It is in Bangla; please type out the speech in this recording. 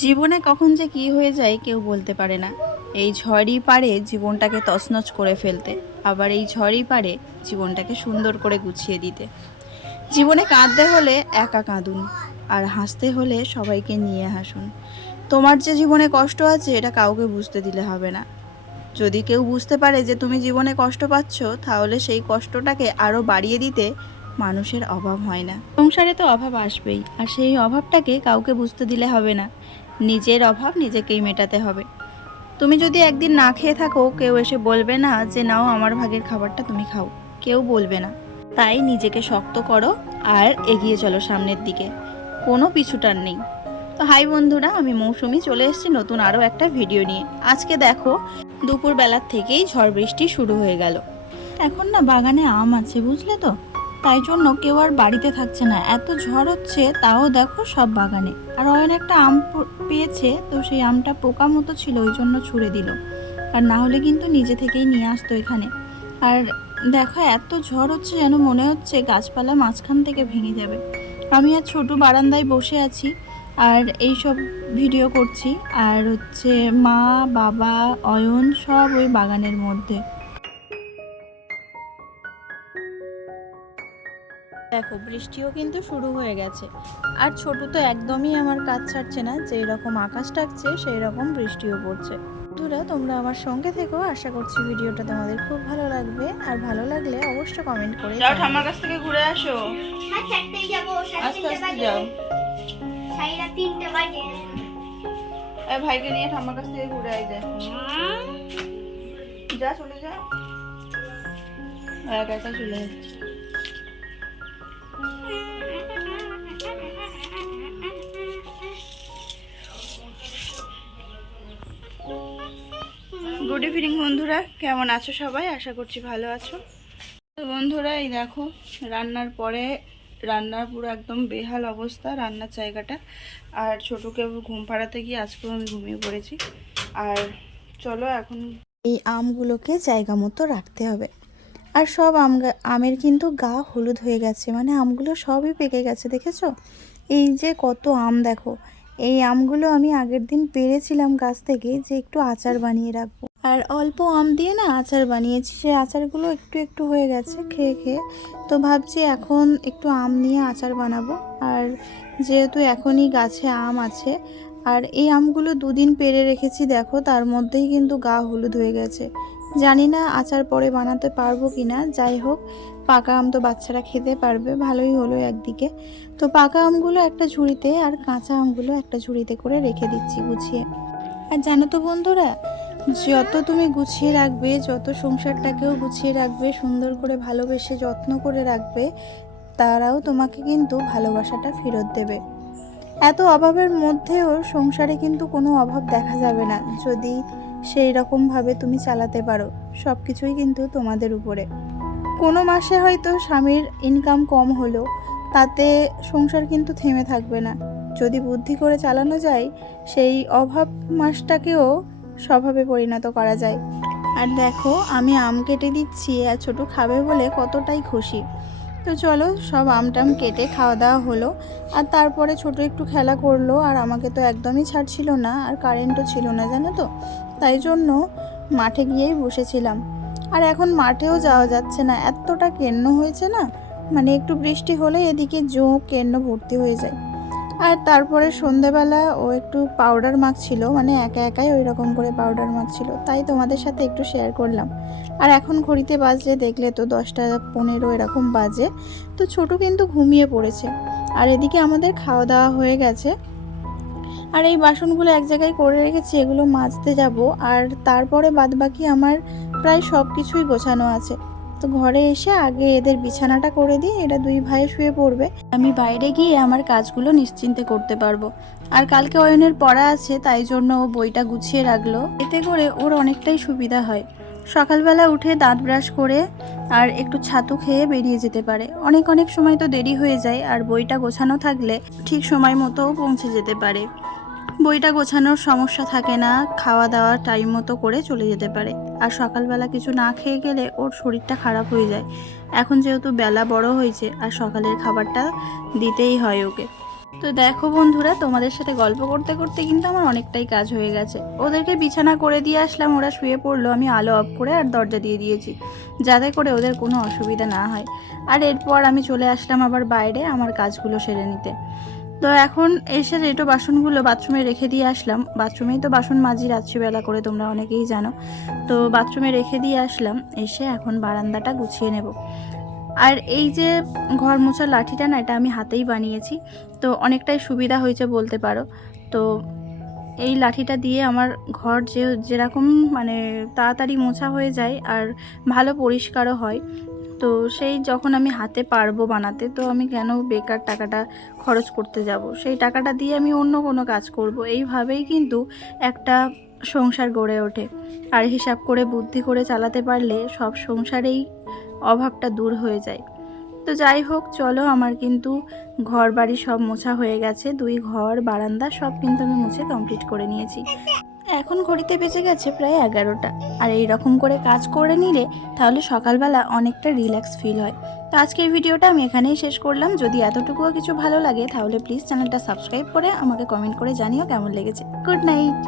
জীবনে কখন যে কি হয়ে যায় কেউ বলতে পারে না। এই ঝড়ই পারে জীবনটাকে তছনছ করে ফেলতে, আবার এই ঝড়ই পারে জীবনটাকে সুন্দর করে গুছিয়ে দিতে। জীবনে কাঁদতে হলে একা কাঁদুন, আর হাসতে হলে সবাইকে নিয়ে হাসুন। তোমার যে জীবনে কষ্ট আছে এটা কাউকে বুঝতে দিলে হবে না। যদি কেউ বুঝতে পারে যে তুমি জীবনে কষ্ট পাচ্ছ, তাহলে সেই কষ্টটাকে আরও বাড়িয়ে দিতে মানুষের অভাব হয় না। সংসারে তো অভাব আসবেই, আর সেই অভাবটাকে কাউকে বুঝতে দিলে হবে না। নিজের অভাব নিজেকেই মেটাতে হবে। তুমি যদি একদিন না খেয়ে থাকো, কেউ এসে বলবে না যে নাও আমার ভাগের খাবারটা তুমি খাও, কেউ বলবে না। তাই নিজেকে শক্ত করো আর এগিয়ে চলো সামনের দিকে, কোনো পিছুটান নেই। তো হাই বন্ধুরা, আমি মৌসুমি চলে এসেছি নতুন আরও একটা ভিডিও নিয়ে। আজকে দেখো, দুপুরবেলার থেকেই ঝড় বৃষ্টি শুরু হয়ে গেল। এখন না বাগানে আম আছে, বুঝলে তো, তাই জন্য কেউ আর বাড়িতে থাকছে না। এত ঝড় হচ্ছে, তাও দেখো সব বাগানে। আর অয়ন একটা আম পেয়েছে, তো সেই আমটা পোকা মতো ছিল, ওই জন্য ছুঁড়ে দিল। আর না হলে কিন্তু নিজে থেকেই নিয়ে আসতো এখানে। আর দেখো এত ঝড় হচ্ছে, যেন মনে হচ্ছে গাছপালা মাঝখান থেকে ভেঙে যাবে। আমি আর ছোট বারান্দায় বসে আছি আর এইসব ভিডিও করছি। আর হচ্ছে মা, বাবা, অয়ন সব ওই বাগানের মধ্যে। দেখো বৃষ্টিও কিন্তু শুরু হয়ে গেছে। আর ছোট তো একদমই আমার কাজ ছাড়ছে না, যেই রকম আকাশ ডাকছে সেই রকম বৃষ্টিও পড়ছে। বন্ধুরা, তোমরা আমার সঙ্গে থেকো, আশা করছি ভিডিওটা তোমাদের খুব ভালো লাগবে। আর ভালো লাগলে অবশ্যই কমেন্ট করে যাও। ঠাম্মার কাছ থেকে ঘুরে আসো। আস্তে আস্তে যাও। ভাইকে নিয়ে ঠাম্মার কাছ থেকে ঘুরে আই যায়। যা চলে যা, একা একা চলে যাচ্ছে। গুড ইভিনিং বন্ধুরা, কেমন আছো সবাই? আশা করছি ভালো আছো। তো বন্ধুরা, এই দেখো রান্নার পরে রান্নার পুরো একদম বেহাল অবস্থা রান্নার জায়গাটা। আর ছোটকে ঘুম পাড়াতে গিয়ে আজকেও আমি ঘুমিয়ে পড়েছি। আর চলো এখন এই আমগুলোকে জায়গা মতো রাখতে হবে। আর সব আমের কিন্তু গা হলুদ হয়ে গেছে, মানে আমগুলো সবই পেকে গেছে, দেখেছো? এই যে কত আম দেখো। এই আমগুলো আমি আগের দিন পেড়েছিলাম গাছ থেকে, যে একটু আচার বানিয়ে রাখবো। আর অল্প আম দিয়ে না আচার বানিয়েছি, সেই আচারগুলো একটু একটু হয়ে গেছে খেয়ে খেয়ে। তো ভাবছি এখন একটু আম নিয়ে আচার বানাবো। আর যেহেতু এখনই গাছে আম আছে, আর এই আমগুলো দুদিন পেড়ে রেখেছি, দেখো তার মধ্যেই কিন্তু গা হলুদ হয়ে গেছে। জানি না আচার পরে বানাতে পারবো কি না। যাই হোক, পাকা আম তো বাচ্চারা খেতে পারবে, ভালোই হলো একদিকে। তো পাকা আমগুলো একটা ঝুড়িতে আর কাঁচা আমগুলো একটা ঝুড়িতে করে রেখে দিচ্ছি গুছিয়ে। আর জানো তো বন্ধুরা, যত তুমি গুছিয়ে রাখবে, যত সংসারটাকেও গুছিয়ে রাখবে, সুন্দর করে ভালোবেসে যত্ন করে রাখবে, তারাও তোমাকে কিন্তু ভালোবাসাটা ফেরত দেবে। এত অভাবের মধ্যেও সংসারে কিন্তু কোনো অভাব দেখা যাবে না, যদি সেই রকমভাবে তুমি চালাতে পারো। সব কিছুই কিন্তু তোমাদের উপরে। কোনো মাসে হয়তো স্বামীর ইনকাম কম হলো, তাতে সংসার কিন্তু থেমে থাকবে না। যদি বুদ্ধি করে চালানো যায়, সেই অভাব মাসটাকেও স্বভাবে পরিণত করা যায়। আর দেখো আমি আম কেটে দিচ্ছি, আর ছোট খাবে বলে কতটাই খুশি। তো চলো, সব আমটাম কেটে খাওয়া দাওয়া হলো। আর তারপরে ছোট একটু খেলা করলো, আর আমাকে তো একদমই ছাড়ছিল না, আর কারেন্টও ছিল না জানো তো। তাই জন্য মাঠে গিয়েই বসেছিলাম। আর এখন মাঠেও যাওয়া যাচ্ছে না, এতটা কেন্ন হয়েছে না, মানে একটু বৃষ্টি হলে এদিকে কেন্ন ভর্তি হয়ে যায়। আর তারপরে সন্ধেবেলা ও একটু পাউডার মাখছিল, মানে একা একাই ওই রকম করে পাউডার মাখছিল, তাই তোমাদের সাথে একটু শেয়ার করলাম। আর এখন ঘড়িতে বাজলে দেখলে তো 10টা 15 এরকম বাজে। তো ছোট কিন্তু ঘুমিয়ে পড়েছে। আর এদিকে আমাদের খাওয়া দাওয়া হয়ে গেছে। আর এই বাসনগুলো এক জায়গায় করে রেখেছি, এগুলো মাজতে যাব। আর তারপরে বাদবাকি আমার প্রায় সব কিছুই গোছানো আছে। তো ঘরে এসে আগে এদের বিছানাটা করে দিই, এরা দুই ভাই শুয়ে পড়বে, আমি বাইরে গিয়ে আমার কাজগুলো নিশ্চিন্তে করতে পারবো। আর কালকে অয়নের পড়া আছে, তাই জন্য ও বইটা গুছিয়ে রাখলো, এতে করে ওর অনেকটাই সুবিধা হয়। সকালবেলা উঠে দাঁত ব্রাশ করে আর একটু ছাতু খেয়ে বেরিয়ে যেতে পারে। অনেক অনেক সময় তো দেরি হয়ে যায়, আর বইটা গোছানো থাকলে ঠিক সময় মতো পৌঁছে যেতে পারে। বইটা গোছানোর সমস্যা থাকে না, খাওয়া দাওয়া টাইম মতো করে চলে যেতে পারে। আর সকালবেলা কিছু না খেয়ে গেলে ওর শরীরটা খারাপ হয়ে যায়। এখন যেহেতু বেলা বড় হয়েছে, আর সকালের খাবারটা দিতেই হয় ওকে। তো দেখো বন্ধুরা, তোমাদের সাথে গল্প করতে করতে কিন্তু আমার অনেকটাই কাজ হয়ে গেছে। ওদেরকে বিছানা করে দিয়ে আসলাম, ওরা শুয়ে পড়লো, আমি আলো অফ করে আর দরজা দিয়ে দিয়েছি যাতে করে ওদের কোনো অসুবিধা না হয়। আর এরপর আমি চলে আসলাম আবার বাইরে আমার কাজগুলো সেরে নিতে। তো এখন এসে রেটো বাসনগুলো বাথরুমে রেখে দিয়ে আসলাম। বাথরুমেই তো বাসন মাজি রাত্রিবেলা করে, তোমরা অনেকেই জানো। তো বাথরুমে রেখে দিয়ে আসলাম, এসে এখন বারান্দাটা গুছিয়ে নেব। আর এই যে ঘর মোছার লাঠিটা না, এটা আমি হাতেই বানিয়েছি, তো অনেকটাই সুবিধা হয়েছে বলতে পারো। তো এই লাঠিটা দিয়ে আমার ঘর যেরকম মানে তাড়াতাড়ি মোছা হয়ে যায় আর ভালো পরিষ্কারও হয়। তো সেই যখন আমি হাতে পারবো বানাতে, তো আমি কেন বেকার টাকাটা খরচ করতে যাব, সেই টাকাটা দিয়ে আমি অন্য কোনো কাজ করব। এইভাবেই কিন্তু একটা সংসার গড়ে ওঠে। আর হিসাব করে বুদ্ধি করে চালাতে পারলে সব সংসারেই অভাবটা দূর হয়ে যায়। তো যাই হোক, চলো, আমার কিন্তু ঘর বাড়ি সব মোছা হয়ে গেছে, 2 ঘর বারান্দা সব কিন্তু আমি মুছে কমপ্লিট করে নিয়েছি। এখন ঘড়িতে বেজে গেছে প্রায় 11টা। আর এই রকম করে কাজ করে নিলে তাহলে সকালবেলা অনেকটা রিল্যাক্স ফিল হয়। তো আজকের ভিডিওটা আমি এখানেই শেষ করলাম। যদি এতটুকুও কিছু ভালো লাগে তাহলে প্লিজ চ্যানেলটা সাবস্ক্রাইব করে আমাকে কমেন্ট করে জানিও কেমন লেগেছে। Good night.